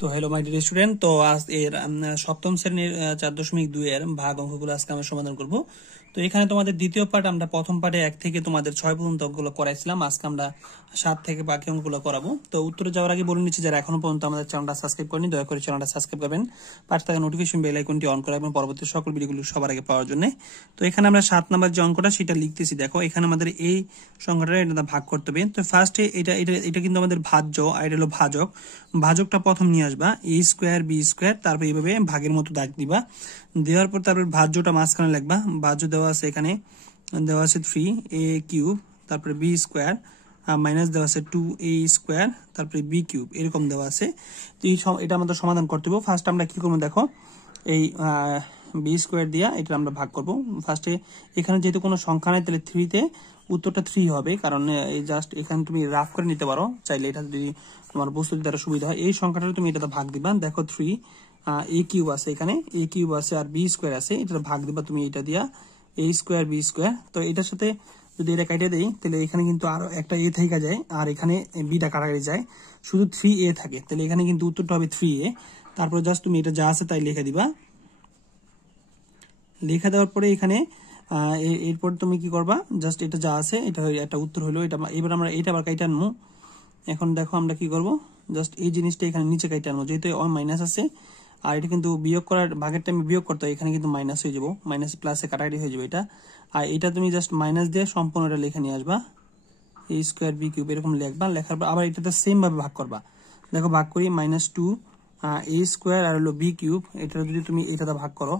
তো hello my dear student, তো আজ এর সপ্তম শ্রেণীর 4.2 এর ভাগ অঙ্কগুলো আজকে আমরা সমাধান করব। তো এখানে তোমাদের দ্বিতীয় পার্ট, আমরা প্রথম পার্টে 1 থেকে তোমাদের 6 পর্যন্ত অঙ্কগুলো করাইছিলাম। আজকে আমরা 7 থেকে বাকি অঙ্কগুলো করাবো। তো উত্তরে যাওয়ার আগে বলে নিচ্ছি, যারা এখনো পর্যন্ত আমাদের চ্যানেলটা সাবস্ক্রাইব করেনি দয়া করে চ্যানেলটা সাবস্ক্রাইব করবেন, পাশে থাকা নোটিফিকেশন বেল আইকনটি অন করে রাখবেন পরবর্তী সকল ভিডিওগুলো সবার আগে পাওয়ার জন্য। তো এখানে আমরা 7 নাম্বার যে অঙ্কটা সেটা লিখতেছি। দেখো এখানে আমাদের এই সংখ্যাটা এটা ভাগ করতে হবে। তো ফার্স্টে এটা কিন্তু আমাদের ভাজ্য, আর এটা হলো ভাজক। ভাজকটা প্রথম নিয়ে আসবা, এ স্কোয়ার বি স্কোয়ার, তারপর এইভাবে ভাগের মতো দাগ দিবা। দেওয়ার পর তারপর ভাজ্যটা মাঝখানে লিখবা। ভাজ্য দেওয়া আছে, এখানে দেওয়া আছে 3a কিউব, তারপরে বি স্কোয়ার মাইনাস দেওয়া আছে 2a স্কোয়ার, তারপরে বি কিউব, এরকম দেওয়া আছে। তো এটা আমাদের সমাধান করতে হবে। ফার্স্ট আমরা কি করবো, দেখো এই বি স্কোয়ার দিয়া এটা আমরা ভাগ করব। ফার্স্টে এখানে যেহেতু কোনো সংখ্যা নেই, তাহলে 3-তে উত্তরটা 3 হবে, কারণ এই জাস্ট এখানে তুমি রাফ করে নিতে পারো চাইলে, এটা যদি তোমার প্রস্তুতি দ্বারা সুবিধা হয়। এই সংখ্যাটা তুমি এটাতে ভাগ দিবা। দেখো 3 a কিউব আছে, এখানে a কিউব আছে আর বি স্কোয়ার আছে, এটা ভাগ দিবা তুমি এটা দিয়া a স্কোয়ার বি স্কোয়ার। তো এটার সাথে যদি এটা কাটিয়ে দেই, তাহলে এখানে কিন্তু আরো একটা a থেকে যায়, আর এখানে বিটা কাটাকাটি যায়, শুধু 3a থাকে। তাহলে এখানে কিন্তু উত্তরটা হবে 3a। তারপর জাস্ট তুমি এটা যা আছে তাই লিখে দিবা। লেখা দেওয়ার পরে এখানে এরপর তুমি কি করবা, জাস্ট এটা যা আছে এটা একটা উত্তর হলো। এটা এবার আমরা এটা আবার কাইটা আনবো। এখন দেখো আমরা কি করব, জাস্ট এই জিনিসটা এখানে নিচে কাইটা আনবো, যেহেতু মাইনাস আছে, আর এটা কিন্তু বিয়োগ করার ভাগের টাইমে বিয়োগ করতে হয়, এখানে কিন্তু মাইনাস হয়ে যাবো, মাইনাস প্লাসে কাটাকাটি হয়ে যাবে এটা। আর এটা তুমি জাস্ট মাইনাস দিয়ে সম্পূর্ণ এটা লিখে নিয়ে আসবা, এ স্কোয়ার বি কিউব এরকম লিখবা। লেখার পর আবার এটাতে সেম ভাবে ভাগ করবা। দেখো ভাগ করি, -2 a স্কোয়ার আর হলো বি কিউব, এটা যদি তুমি এটাতে ভাগ করো,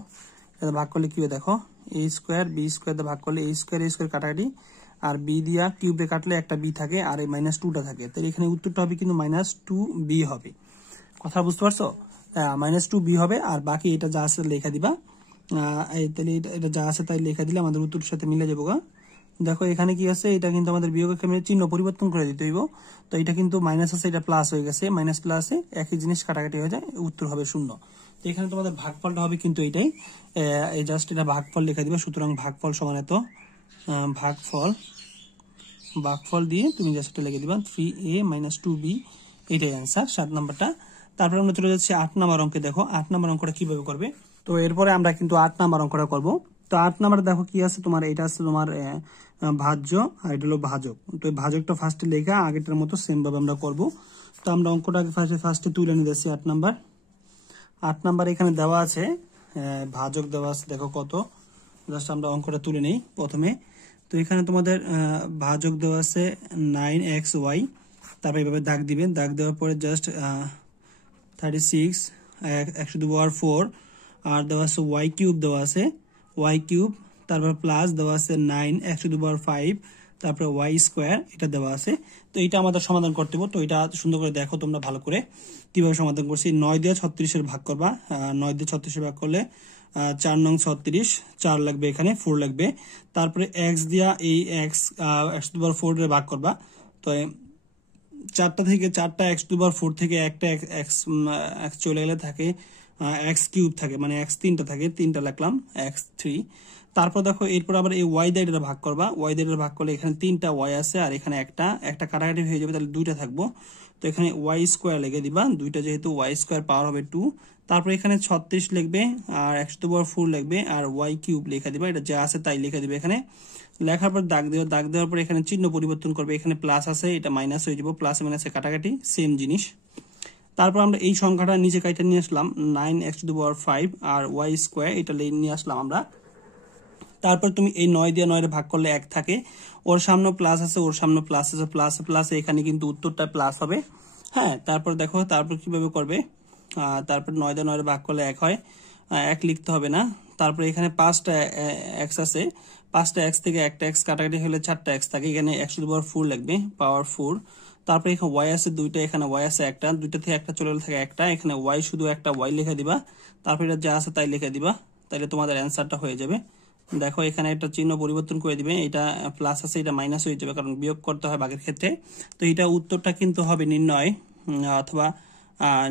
এটা ভাগ করলে কি হবে, দেখো a স্কোয়ার বি স্কোয়ার দিয়ে ভাগ করলে a স্কোয়ার কাটাকাটি, আর বি দিয়া কিউবে কাটলে একটা বি থাকে, আর এই -2টা থাকে। তাহলে এখানে উত্তরটা হবে কিন্তু -2b হবে। কথা বুঝতে পারছো? -2b হবে। আর বাকি এটা যা আছে লেখা দিবা। তাহলে এটা যা আছে তাই লেখা দিলে আমাদের উত্তরের সাথে মিলে যাবো। দেখো এখানে কি আছে, এটা কিন্তু আমাদের বিয়োগের ক্ষেত্রে চিহ্ন পরিবর্তন করে দিতে হইব। তো এটা কিন্তু মাইনাস আছে, এটা প্লাস হয়ে গেছে, মাইনাস প্লাসে একই জিনিস কাটাকাটি হয়ে যায়, উত্তর হবে 0। তো এখানে তোমাদের ভাগফলটা হবে কিন্তু এইটাই, এই জাস্ট এটা ভাগফল লিখে দিবে। সুতরাং ভাগফল সমান এত, ভাগফল দিয়ে তুমি জাস্ট এটা লিখে দিবা 3a - 2b, এটাই অ্যান্সার 7 নাম্বারটা। তারপর আমরা চলে যাচ্ছি 8 নাম্বার অঙ্কে। দেখো 8 নাম্বার অঙ্কটা কিভাবে করবে। তো এরপরে আমরা কিন্তু 8 নাম্বার অঙ্কটা করব। তো 8 নাম্বার দেখো কি আছে তোমার, এটা আছে তোমার ভাজ্য, আর এটা হলো ভাজক। তো এই ভাজকটা ফার্স্টে লেখা আগেরটার মতো সেম ভাবে আমরা করব। তো আমরা অঙ্কটাকে ফার্স্টে তুলে নিয়ে যাচ্ছি 8 নাম্বার। 8 নাম্বার এখানে দেওয়া আছে, ভাজক দেওয়া আছে, দেখো কত। জাস্ট আমরা অঙ্কটা তুলে নেই প্রথমে। তো এখানে তোমাদের ভাজক দেওয়া আছে 9xy, তারপর এইভাবে দাগ দিবে। দাগ দেওয়ার পরে জাস্ট 36 1/4, আর দেওয়া আছে y কিউব দেওয়া আছে, y কিউব, তারপর প্লাস দেওয়া আছে 9 1/5, তারপরে y স্কোয়ার এটা দেওয়া আছে। তো এটা আমাদের সমাধান করতে হবে। তো এটা সুন্দর করে দেখো তোমরা ভালো করে কিভাবে সমাধান করছি। 9 দিয়ে 36 ভাগ করবা, 9 দিয়ে 36 ভাগ করলে 4 নং 36, 4 লাগবে, এখানে 4 লাগবে। তারপরে এক্স দিয়া এই x⁴ ভাগ করবা। তো 4টা থেকে 4টা x⁴ থেকে একটা x চলে গেলে থাকে x কিউব থাকে, মানে x 3টা থাকে, 3টা লিখলাম x3। তারপর দেখো এরপর আবার এই y দিয়ে এটা ভাগ করবা। y দিয়ে এটা ভাগ করলে এখানে 3টা y আছে, আর এখানে একটা কাটাকাটি হয়ে যাবে, তাহলে 2টা থাকবো। তো এখানে y স্কোয়ার লিখে দিবা, 2টা যেহেতু y স্কোয়ার পাওয়ার হবে 2। তারপর এখানে 36 লিখবে, আর x⁴ লিখবে, আর y কিউব লিখে দিবা। এটা যা আছে তাই লিখে দিবে এখানে। লেখার পর দাগ দিও, দাগ দেওয়ার পর এখানে চিহ্ন পরিবর্তন করবে, এখানে প্লাস আছে, এটা মাইনাস হয়ে যাবে, প্লাস মাইনাসে কাটাকাটি সেম জিনিস। তারপর আমরা এই সংখ্যাটা নিচে কাইটা নিয়ে আসলাম, 9x⁵, আর y স্কোয়ার এটা নিয়ে আসলাম আমরা। তারপর তুমি এই 9 দিয়ে 9 ভাগ করলে 1 থাকে, ওর সামনে প্লাস আছে, ওর সামনে প্লাস আছে, প্লাস প্লাস, এখানে কিন্তু উত্তরটা প্লাস হবে। হ্যাঁ, তারপর দেখো তারপর কিভাবে করবে। তারপর 9 দিয়ে 9 ভাগ করলে 1 হয়, 1 লিখতে হবে না। তারপর এখানে 5টা x আছে, 5টা x থেকে একটা x কাটাকাটি হলে 4টা x থাকে, এখানে x⁴ লাগবে, পাওয়ার 4। তারপরে এখানে y আছে 2টা, এখানে y আছে একটা, 2টা থেকে একটা চলে গেলে থাকে একটা, এখানে y শুধু একটা y লিখে দিবা। তারপর এটা যা আছে তাই লিখে দিবা, তাহলে তোমাদের অ্যান্সারটা হয়ে যাবে। দেখো এখানে একটা চিহ্ন পরিবর্তন করে দিবে, এটা প্লাস আছে, এটা মাইনাস হয়ে যাবে, কারণ বিয়োগ করতে হয় ভাগের ক্ষেত্রে। তো এটা উত্তরটা কিন্তু হবে নির্ণয়, অথবা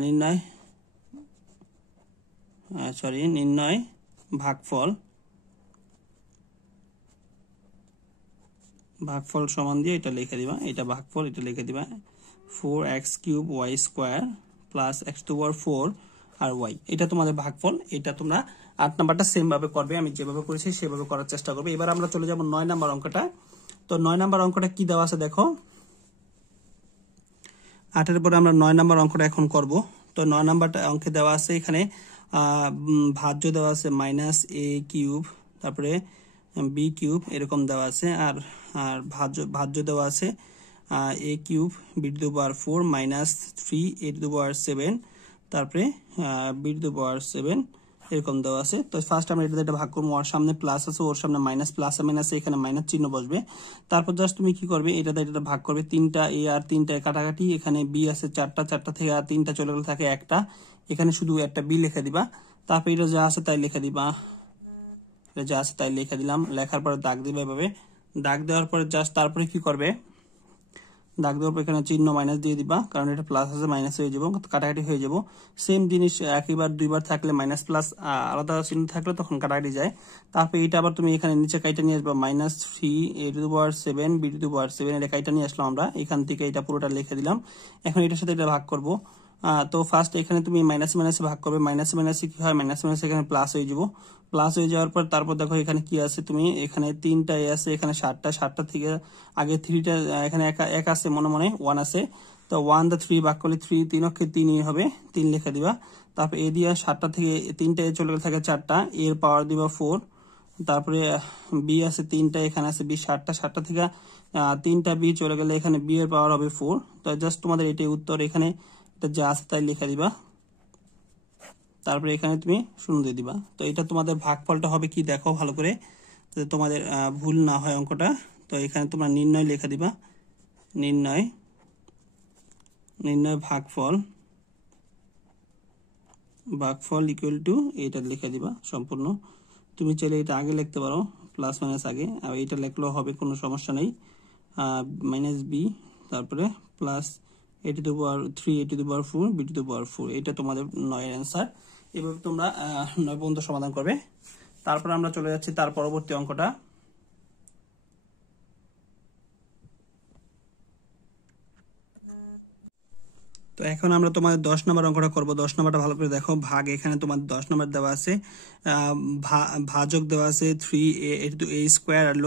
নির্ণয় ভাগফল সমান দিয়ে এটা লিখে দিবা, এটা ভাগফল এটা লিখে দিবা 4x³ y² plus X to power 4 আর ওয়াই, এটা তোমাদের ভাগফল। এটা তোমরা 8 নাম্বারটা সেম ভাবে করবে, আমি যেভাবে করেছি সেভাবে করার চেষ্টা করবে। এবার আমরা চলে যাব 9 নাম্বার অঙ্কটা। তো 9 নাম্বার অঙ্কটা কি দেওয়া আছে দেখো, 8 এর পরে আমরা 9 নাম্বার অঙ্কটা এখন করব। তো 9 নাম্বারটা অঙ্কে দেওয়া আছে এখানে ভাজ্য দেওয়া আছে মাইনাস এ কিউব, তারপরে বি কিউব এরকম দেওয়া আছে, আর আর ভাজ্য দেওয়া আছে A cube B to the power 4 minus 3 A to the power 7, তারপরে বি টু দি পাওয়ার 7 এরকম দেওয়া আছে। তো ফার্স্ট আমরা এটা ভাগ করবো, ওর সামনে প্লাস আছে ওর সামনে মাইনাস, প্লাস মাইনাসে এখানে মাইনাস চিহ্ন বসবে। তারপর জাস্ট তুমি কি করবে, এটা ভাগ করবে, 3টা এ আর 3টা কাটাকাটি, এখানে বি আছে 4টা থেকে আর 3টা চলে গেলে থাকে একটা, এখানে শুধু একটা বি লিখে দিবা। তারপর এটা যা আছে তাই লিখে দিবা, এটা যা আছে তাই লিখে দিলাম। লেখার পরে দাগ দিবে এভাবে, দাগ দেওয়ার পরে জাস্ট তারপরে কি করবে, দাগ দেওয়ার পর এখানে চিহ্ন মাইনাস দিয়ে দিবা, কারণ এটা প্লাস আছে মাইনাস হয়ে যাবো, কাটাকাটি হয়ে যাবো। সেম জিনিস একইবার দুইবার থাকলে মাইনাস প্লাস আলাদা চিহ্ন থাকলে তখন কাটাকাটি যায়। তারপর এটা আবার তুমি এখানে নিচে কাইটা নিয়ে আসবা, minus 3 A to the power 7 B to the power 7 এটা কাইটা নিয়ে আসলাম আমরা, এখান থেকে এটা পুরোটা লিখে দিলাম। এখন এটার সাথে এটা ভাগ করবো। তো ফার্স্ট এখানে তুমি মাইনাস মাইনাসে ভাগ করবে, মাইনাস মাইনাসে কি হয়, মাইনাস মাইনাস এখানে প্লাস হয়ে যাবো, প্লাস হয়ে যাওয়ার পর তারপর দেখো এখানে কি আছে, তুমি এখানে 3টা এ আছে, এখানে 7টা থেকে আগে 3টা এখানে এক আছে মনে মনে 1 আছে, তো 1 দা 3 ভাগ করলে 3 3 অক্ষে 3ই হবে, 3 লিখে দিবা। তারপর এ দিয়া 7টা থেকে 3টা এ চলে গেলে থাকে 4টা, এর পাওয়ার দিবা 4, তারপরে বি আছে 3টা, এখানে আছে বি 7টা থেকে 3টা বি চলে গেলে এখানে বি এর পাওয়ার হবে 4। তো জাস্ট তোমাদের এটাই উত্তর, এখানে এটা যা আছে তাই লিখে দিবা, তারপরে এখানে তুমি শূন্য দিয়ে দিবা। তো এটা তোমাদের ভাগফলটা হবে কি দেখো ভালো করে, যাতে তোমাদের ভুল না হয় অঙ্কটা। তো এখানে তোমরা নির্ণয় লিখে দিবা, নির্ণয় ভাগফল ইকুয়াল টু এটা লিখে দিবা সম্পূর্ণ। তুমি চাইলে এটা আগে লিখতে পারো, প্লাস মাইনাস আগে, আর এটা লিখলেও হবে, কোনো সমস্যা নেই। মাইনাস বি, তারপরে plus A to the power 3 A to the power 4 B to the power 4, এটা তোমাদের 9 এর অ্যান্সার। এভাবে তোমরা 9 পর্যন্ত সমাধান করবে। তারপর আমরা চলে যাচ্ছি তার পরবর্তী অঙ্কটা। তো এখন আমরা তোমাদের 10 নম্বর অঙ্কটা করব। 10 নম্বরটা ভালো করে দেখো, ভাগ এখানে তোমার 10 নম্বর দেওয়া আছে, ভাজক দেওয়া আছে 3a টু a স্কয়ার আর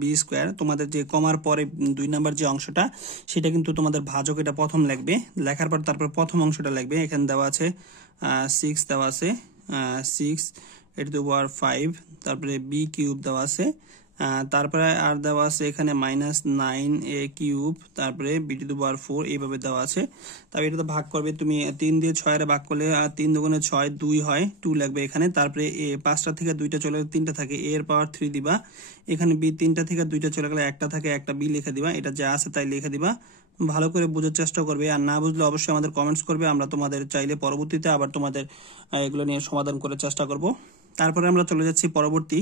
b স্কয়ার। তোমাদের যে কমার পরে 2 নম্বর যে অংশটা সেটা কিন্তু তোমাদের ভাজক, এটা প্রথম লিখবে, লেখার পর তারপর প্রথম অংশটা লিখবে। এখানে দেওয়া আছে 6 দেওয়া আছে, 6 এ টু দি পাওয়ার 5, তারপরে b কিউব দেওয়া আছে, তারপরে আর দেওয়া আছে এখানে মাইনাস 9 এ কিউব, তারপরে বি টু দি পাওয়ার 4 এইভাবে দেওয়া আছে। তারপরে এটা ভাগ করবে তুমি 3 দিয়ে 6 এর ভাগ করলে 3 দুগুণে 6 2 হয়, 2 লাগবে এখানে। তারপরে এ 5টা থেকে 2টা চলে গেলে 3টা থাকে, এ এর পাওয়ার 3 দিবা, এখানে বি 3টা থেকে 2টা চলে গেলে একটা থাকে, একটা বি লিখে দিবা। এটা যা আছে তাই লিখে দিবা, ভালো করে বোঝার চেষ্টা করবে, আর না বুঝলে অবশ্যই আমাদের কমেন্টস করবে, আমরা তোমাদের চাইলে পরবর্তীতে আবার তোমাদের এগুলো নিয়ে সমাধান করার চেষ্টা করব। তারপরে আমরা চলে যাচ্ছি পরবর্তী,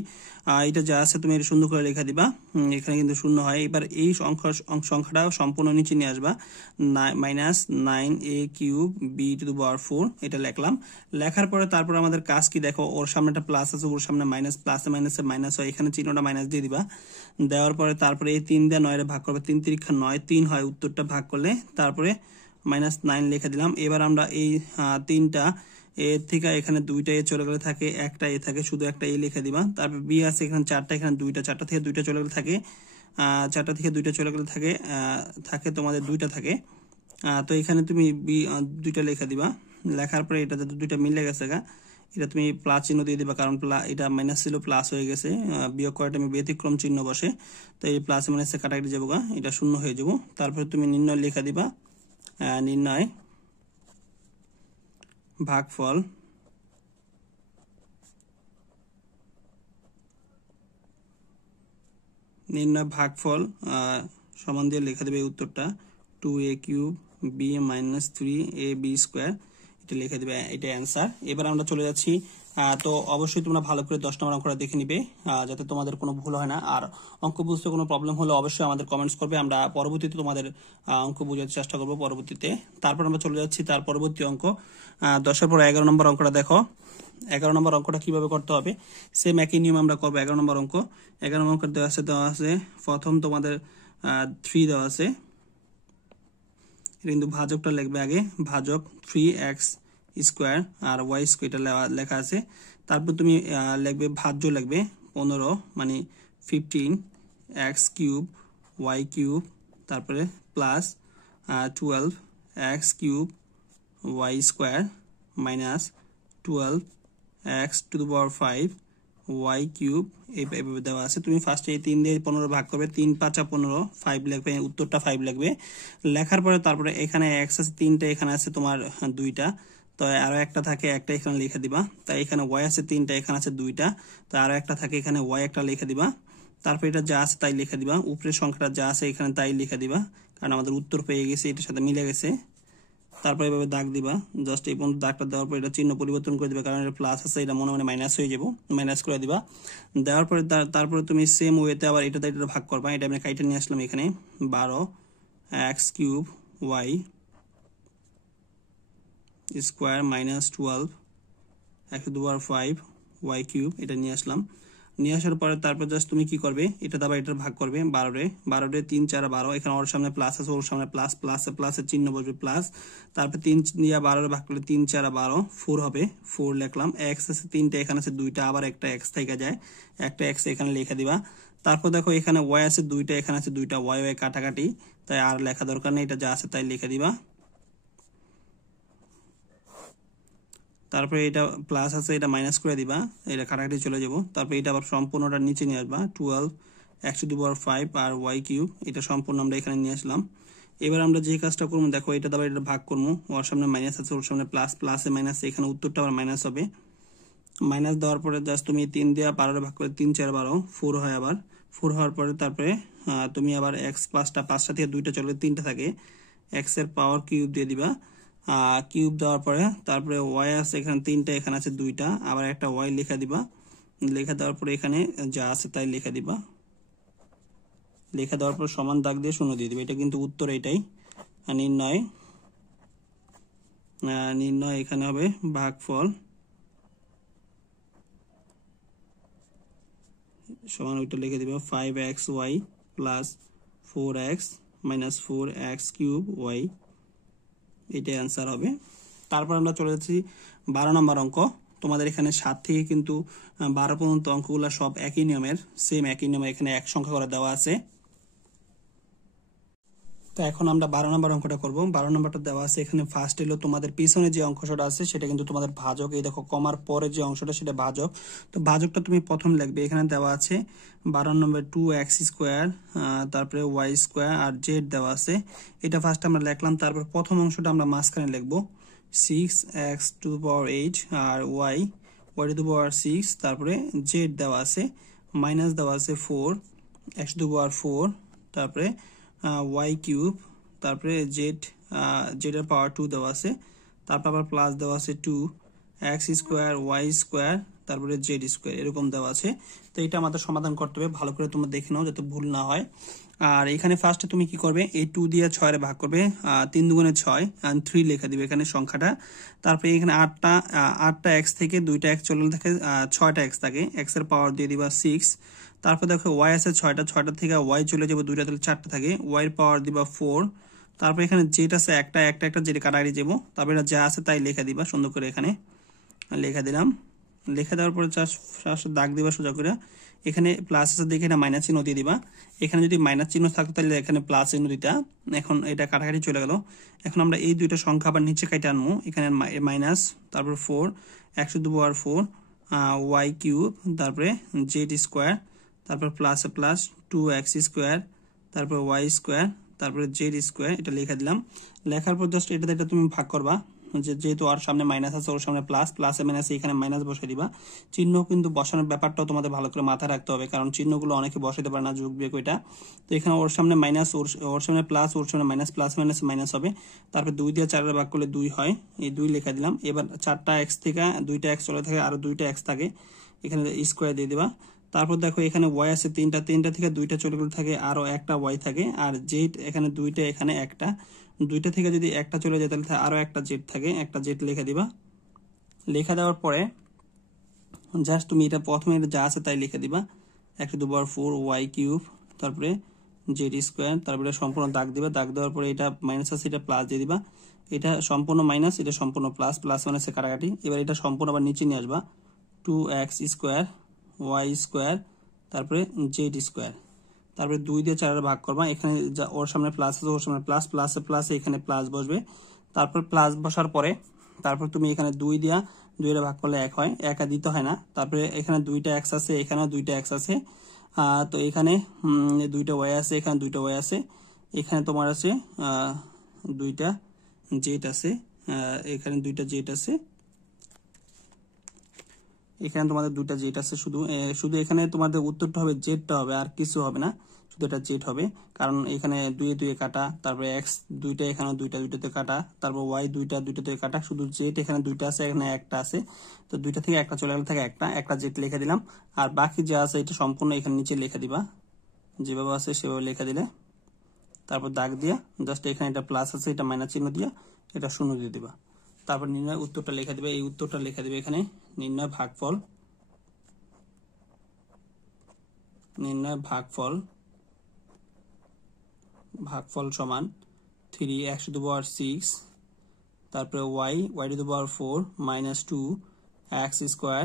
এটা যা আছে তুমি সুন্দর করে লেখা দিবা, এখানে কিন্তু শূন্য হয়। এবার এই সংখ্যাটা সম্পূর্ণ নিচে নিয়ে আসবা, minus 9 A cube B to the power 4 এটা লিখলাম। লেখার পরে তারপর আমাদের কাজ কি দেখো, ওর সামনে একটা প্লাস আছে, ওর সামনে মাইনাস, প্লাসে মাইনাসে মাইনাস হয়, এখানে চিহ্নটা মাইনাস দিয়ে দিবা। দেওয়ার পরে তারপরে এই 3 দিয়ে 9 এর ভাগ করবে, 3 3 9 3 হয় উত্তরটা ভাগ করলে, তারপরে মাইনাস 9 লিখে দিলাম। এবার আমরা এই 3টা এর থেকে এখানে 2টা এ চলে গেলে থাকে, একটা এ থাকে, শুধু একটা এ লিখে দিবা। তারপর বি আছে এখানে 4টা, এখানে 2টা, 4টা থেকে 2টা চলে গেলে থাকে, 4টা থেকে 2টা চলে গেলে থাকে তোমাদের 2টা থাকে। তো এখানে তুমি বি 2টা লিখে দিবা। লেখার পরে এটা যাতে 2টা মিলে গেছে এটা তুমি প্লাস চিহ্ন দিয়ে দিবা, কারণ এটা মাইনাস ছিল প্লাস হয়ে গেছে, বিয়োগ করাটা আমি ব্যতিক্রম চিহ্ন বসে, তো এই প্লাস মাইনাসে কাটাকাটি যাবো এটা শূন্য হয়ে যাবো। তারপরে তুমি নির্ণয় লেখা দিবা, নির্ণয় ভাগফল সমান দিয়ে লেখা দেবে উত্তরটা 2a cube b minus 3ab square, এটা লিখে দেবে, এটা অ্যান্সার। এবার আমরা চলে যাচ্ছি, তো অবশ্যই তোমরা ভালো করে 10 নম্বর অঙ্কটা দেখে নিবে, যাতে তোমাদের কোনো ভুল হয় না। আর অঙ্ক বুঝতে কোনো প্রবলেম হলে অবশ্যই আমাদের কমেন্টস করবে, আমরা পরবর্তীতে তোমাদের অঙ্ক বোঝার চেষ্টা করবো পরবর্তীতে। তারপর আমরা চলে যাচ্ছি তার পরবর্তী অঙ্ক, 10-এর পর 11 নম্বর অঙ্কটা দেখো। 11 নম্বর অঙ্কটা কিভাবে করতে হবে, সেম একই নিয়ম আমরা করবো। 11 নম্বর অঙ্ক, 11 নম্বর অঙ্ক দেওয়া আছে প্রথম তোমাদের 3 দেওয়া আছে, এটা কিন্তু ভাজকটা লিখবে আগে, ভাজক 3x স্কোয়ার আর y স্কোয়ার এটা লেখা আছে। তারপর তুমি লিখবে ভাজ্য লিখবে 15 মানে 15x কিউব y কিউব, তারপরে plus 12x cube y square minus 12x to the power 5 y cube এইভাবে দেওয়া আছে। তুমি ফার্স্টে এই 3 দিয়ে 15 ভাগ করবে, 3 5 15, 5 লিখবে, উত্তরটা 5 লিখবে। লেখার পরে তারপরে এখানে x আছে 3টা, এখানে আছে তোমার 2টা, তো আরো একটা থাকে, একটা এখানে লিখে দিবা। তাই এখানে y আছে 3টা, এখানে আছে 2টা, তো আরো একটা থাকে, এখানে y একটা লিখে দিবা। তারপর এটা যা আছে তাই লিখে দিবা, উপরের সংখ্যাটা যা আছে এখানে তাই লিখে দিবা, কারণ আমাদের উত্তর পেয়ে গেছে, এটার সাথে মিলে গেছে। তারপর এইভাবে দাগ দিবা, জাস্ট এই পর্যন্ত দাগটা দেওয়ার পর এটা চিহ্ন পরিবর্তন করে দিবা, কারণ এটা প্লাস আছে, এটা মনে মনে মাইনাস হয়ে যাবো, মাইনাস করে দিবা। দেওয়ার পরে তারপরে তুমি সেম ওয়েতে আবার এটা ভাগ করবা। এটা আমি কাইটে নিয়ে আসলাম এখানে 12x cube y square minus 12x to the power 5 y cube, এটা নিয়ে আসলাম। নিয়ে আসার পরে তারপর জাস্ট তুমি কি করবে, এটা আবার এটা ভাগ করবে 12 3 4 12, এখানে ওর সামনে প্লাস আছে, ওর সামনে প্লাস, প্লাসের চিহ্ন বসবে প্লাস। তারপর 3 দিয়ে 12 ভাগ করলে 3 4 12 4 হবে, 4 লিখলাম। x আছে 3টা, এখানে আছে 2টা, আবার একটা x থেকে যায়, একটা x এখানে লিখে দিবা। তারপর দেখো এখানে y আছে 2টা, এখানে আছে 2টা, y কাটাকাটি, তাই আর লেখা দরকার নেই, এটা যা আছে তাই লিখে দিবা। তারপরে এটা প্লাস আছে, এটা মাইনাস করে দিবা, এটা কাটাকাটি চলে যাব। তারপরে এটা আবার সম্পূর্ণটা নিচে নিয়ে আসবা, 12x টু দ্য পাওয়ার 5 আর y কিউব, এটা সম্পূর্ণ আমরা এখানে নিয়ে আসলাম। এবার আমরা যে কাজটা করবো দেখো, এটা আবার এটা ভাগ করবো, ওর সামনে মাইনাস আছে, ওর সামনে প্লাস, প্লাসে মাইনাস, এখানে উত্তরটা আবার মাইনাস হবে। মাইনাস দেওয়ার পরে জাস্ট তুমি 3 দিয়ে 12 ভাগ করে 3 4 12, 4 হয় আবার। 4 হওয়ার পরে তারপরে তুমি আবার x 5টা থেকে 2টা চলে 3টা থাকে, x এর পাওয়ার কিউব দিয়ে দিবা। কিউব দেওয়ার পরে তারপরে y আছে এখানে 3টা, এখানে আছে 2টা, আবার একটা y লিখে দিবা। লেখা দেওয়ার পরে এখানে যা আছে তাই লিখে দিবা। লেখা দেওয়ার পর সমান দাগ দিয়ে 0 দিয়ে দিবে। এটা কিন্তু উত্তর এটাই। নির্ণয় এখানে হবে ভাগফল সমান, ওইটা লিখে দিবে 5xy plus 4x minus 4x cube y, এটাই অ্যান্সার হবে। তারপর আমরা চলে যাচ্ছি 12 নম্বর অঙ্ক। তোমাদের এখানে 7 থেকে কিন্তু 12 পর্যন্ত অঙ্কগুলো সব একই নিয়মের, সেম একই নিয়মে এখানে এক সংখ্যা করে দেওয়া আছে। তো এখন আমরা 12 নম্বর অঙ্কটা করব। 12 নম্বরটা দেওয়া আছে এখানে, ফার্স্ট হলো তোমাদের পিছনে যে অংশটা আছে সেটা কিন্তু তোমাদের ভাজক, এই দেখো কমার পরে যে অংশটা সেটা ভাজক। তো ভাজকটা তুমি প্রথম লিখবে, এখানে দেওয়া আছে 12 নম্বর 2x স্কোয়ার, তারপরে y স্কোয়ার আর z দেওয়া আছে, এটা ফার্স্ট আমরা লিখলাম। তারপর প্রথম অংশটা আমরা মাঝখানে লিখবো 6x টু দ্য পাওয়ার 8 আর y টু দ্য পাওয়ার 6, তারপরে z দেওয়া আছে, মাইনাস দেওয়া আছে 4x টু দ্য পাওয়ার 4, তারপরে y কিউব, তারপরে z এর পাওয়ার 2 দেওয়া আছে, তারপর আবার প্লাস দেওয়া আছে 2x স্কোয়ার y স্কোয়ার, তারপরে z স্কোয়ার, এরকম দেওয়া আছে। তো এটা আমাদের সমাধান করতে হবে, ভালো করে তোমরা দেখে নাও যাতে ভুল না হয়। আর এখানে ফার্স্টে তুমি কি করবে, এই 2 দিয়ে 6 এর ভাগ করবে, 3 দুগুণে 6 আর 3 লিখে দিবে এখানে সংখ্যাটা। তারপরে এখানে 8টা x থেকে 2টা x চলে থাকে, 6টা x থাকে, x এর পাওয়ার দিয়ে দিবা 6। তারপর দেখো y আছে 6টা থেকে y চলে যাবে 2টা, তাহলে 4টা থাকে, y এর পাওয়ার দিবা 4। তারপর এখানে z আছে একটা যেটা কাটাকাটি যাবো, তারপর এটা যা আছে তাই লিখে দিবা সুন্দর করে, এখানে লিখে দিলাম। লিখে দেওয়ার পরে জাস্ট দাগ দিবা সোজা করে, এখানে প্লাস আছে দেখে এটা মাইনাস চিহ্ন দিয়ে দিবা। এখানে যদি মাইনাস চিহ্ন থাকতো তাহলে এখানে প্লাস চিহ্ন দিতা। এখন এটা কাটাকাটি চলে গেল। এখন আমরা এই দুইটা সংখ্যা আবার নিচে কাটে আনবো, এখানে মাইনাস, তারপর 4x two the power 4 y cube, তারপরে z স্কোয়ার, তারপর প্লাস 2x স্কোয়ার, তারপর y স্কোয়ার, তারপরে z স্কোয়ার, এটা লিখে দিলাম। লেখার পর জাস্ট এটা তুমি ভাগ করবা, যেহেতু আর সামনে মাইনাস আছে ওর সামনে প্লাস, প্লাসে মাইনাসে এখানে মাইনাস বসে দিবা। চিহ্ন কিন্তু বসানোর ব্যাপারটাও তোমাদের ভালো করে মাথায় রাখতে হবে, কারণ চিহ্নগুলো অনেকে বসাতে পারে না, যোগ বিয়োগ ওইটা। তো এখানে ওর সামনে মাইনাস, ওর সামনে প্লাস, ওর সামনে মাইনাস, প্লাস মাইনাস মাইনাস হবে। তারপর 2 দিয়ে 4 ভাগ করলে 2 হয়, এই 2 লেখা দিলাম। এবার 4টা x থেকে 2টা x চলে থাকে, আরো 2টা x থাকে, এখানে স্কোয়ার দিয়ে দিবা। তারপর দেখো এখানে y আছে 3টা থেকে 2টা চলে গেলে থাকে, আরো একটা y থাকে, আর z এখানে 2টা, এখানে একটা, 2টা থেকে যদি একটা চলে যায় তাহলে আরো একটা z থাকে, একটা z লিখে দিবা। লেখা দেওয়ার পরে জাস্ট তুমি এটা প্রথমে যা আছে তাই লিখে দিবা, x two the power 4 y cube, তারপরে জেড স্কোয়ার, তারপরে সম্পূর্ণ দাগ দিবা, দাগ দেওয়ার পরে এটা মাইনাস আছে এটা প্লাস দিয়ে দিবা, এটা সম্পূর্ণ মাইনাস এটা সম্পূর্ণ প্লাস, প্লাস মাইনাসে কাটাকাটি। এবার এটা সম্পূর্ণ আবার নিচে নিয়ে আসবা 2x স্কোয়ার ওয়াই স্কোয়ার তারপরে জেড স্কোয়ার, তারপরে 2 দিয়ে 4 ভাগ করবা, এখানে ওর সামনে প্লাস আছে ওর সামনে প্লাস, প্লাস প্লাস এখানে প্লাস বসবে, তারপর প্লাস বসার পরে তারপর তুমি এখানে 2 দিয়া 2 এর ভাগ করলে 1 হয়, 1 দিতে হয় না, তারপরে এখানে 2টা x আছে এখানেও 2টা x আছে, তো এখানে 2টা y আছে এখানে 2টা y আছে, এখানে তোমার আছে 2টা জেড আছে, এখানে 2টা জেড আছে, এখানে তোমাদের 2টা জেড আছে, শুধু এখানে তোমাদের উত্তরটা হবে জেডটা হবে আর কিছু হবে না, শুধু এটা জেড হবে, কারণ এখানে 2 এ 2 এ কাটা, তারপরে এক্স 2টা এখানে 2টা কাটা, তারপর ওয়াই 2টা কাটা, শুধু জেড এখানে 2টা আছে এখানে একটা আছে, তো 2টা থেকে একটা চলে গেলে থাকে একটা জেড লিখে দিলাম, আর বাকি যা আছে এটা সম্পূর্ণ এখানে নিচে লিখে দিবা, যেভাবে আছে সেভাবে লিখে দিলে, তারপর দাগ দিয়া জাস্ট এখানে এটা প্লাস আছে এটা মাইনাস চিহ্ন দিয়া এটা 0 দিয়ে দিবা, তারপর নির্ণয় উত্তরটা লিখে দিবে, এই উত্তরটা লিখে দিবে এখানে নির্ণয় ভাগফল সমান 3 x টু দি পাওয়ার 6 তারপরে y two the power 4 minus 2 x square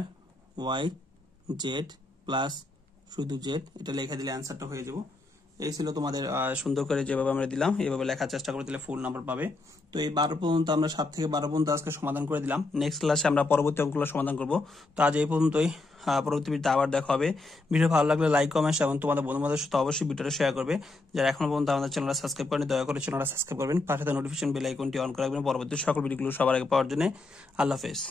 y Z plus শুধু জেড, এটা লিখে দিলে অ্যান্সারটা হয়ে যাবে। এই ছিল তোমাদের সুন্দর করে যেভাবে আমরা দিলাম এইভাবে লেখার চেষ্টা করে দিলে ফুল নাম্বার পাবে। তো এই 12 পর্যন্ত আমরা 7 থেকে 12 পর্যন্ত আজকে সমাধান করে দিলাম, নেক্সট ক্লাসে আমরা পরবর্তী অঙ্কগুলো সমাধান করব। তো আজ এই পর্যন্তই, পরবর্তী ভিডিওতে আবার দেখা হবে। ভিডিও ভালো লাগলে লাইক কমেন্ট এবং তোমাদের বন্ধুবান্ধবের সাথে অবশ্যই ভিডিওটা শেয়ার করবে। যারা এখনো পর্যন্ত আমাদের চ্যানেলটা সাবস্ক্রাইব করেনি দয়া করে চ্যানেলটা সাবস্ক্রাইব করবেন, পাশে নোটিফিকেশন বেল আইকনটি অন করে রাখবেন পরবর্তী সকল ভিডিওগুলো সবার আগে পাওয়ার জন্য। আল্লাহ হাফেজ।